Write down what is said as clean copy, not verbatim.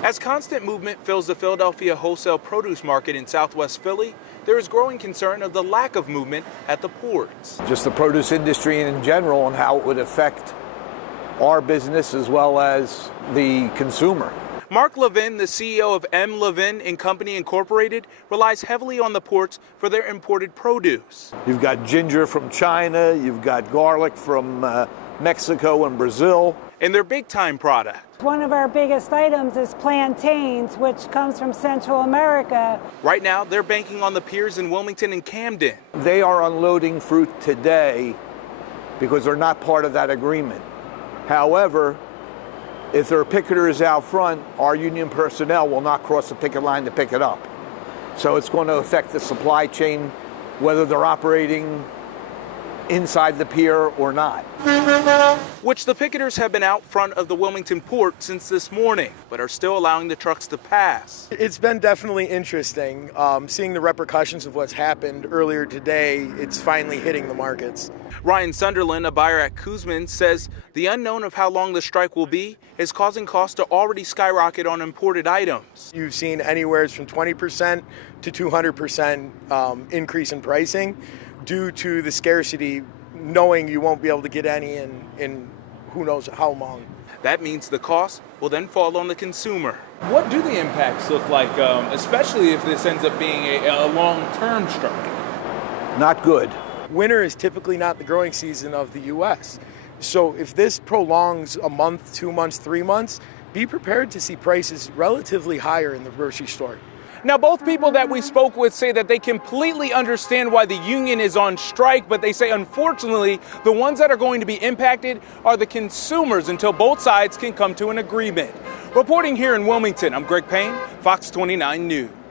As constant movement fills the Philadelphia Wholesale Produce Market in Southwest Philly, there is growing concern of the lack of movement at the ports. Just the produce industry in general and how it would affect our business as well as the consumer. Mark Levin, the CEO of M. Levin and Company Incorporated, relies heavily on the ports for their imported produce. You've got ginger from China, you've got garlic from Mexico and Brazil. And their big-time product. One of our biggest items is plantains, which comes from Central America. Right now, they're banking on the piers in Wilmington and Camden. They are unloading fruit today because they're not part of that agreement. However, if there are picketers out front, our union personnel will not cross the picket line to pick it up. So it's going to affect the supply chain, whether they're operating inside the pier or not. Which the picketers have been out front of the Wilmington port since this morning, but are still allowing the trucks to pass. It's been definitely interesting. Seeing the repercussions of what's happened earlier today, it's finally hitting the markets. Ryan Sunderland, a buyer at Kuzman, says the unknown of how long the strike will be is causing costs to already skyrocket on imported items. You've seen anywhere from 20% to 200% increase in pricing due to the scarcity, knowing you won't be able to get any in who knows how long. That means the cost will then fall on the consumer. What do the impacts look like, especially if this ends up being a long-term strike? Not good. Winter is typically not the growing season of the U.S. So if this prolongs a month, 2 months, 3 months, be prepared to see prices relatively higher in the grocery store. Now, both people that we spoke with say that they completely understand why the union is on strike, but they say, unfortunately, the ones that are going to be impacted are the consumers until both sides can come to an agreement. Reporting here in Wilmington, I'm Greg Payne, Fox 29 News.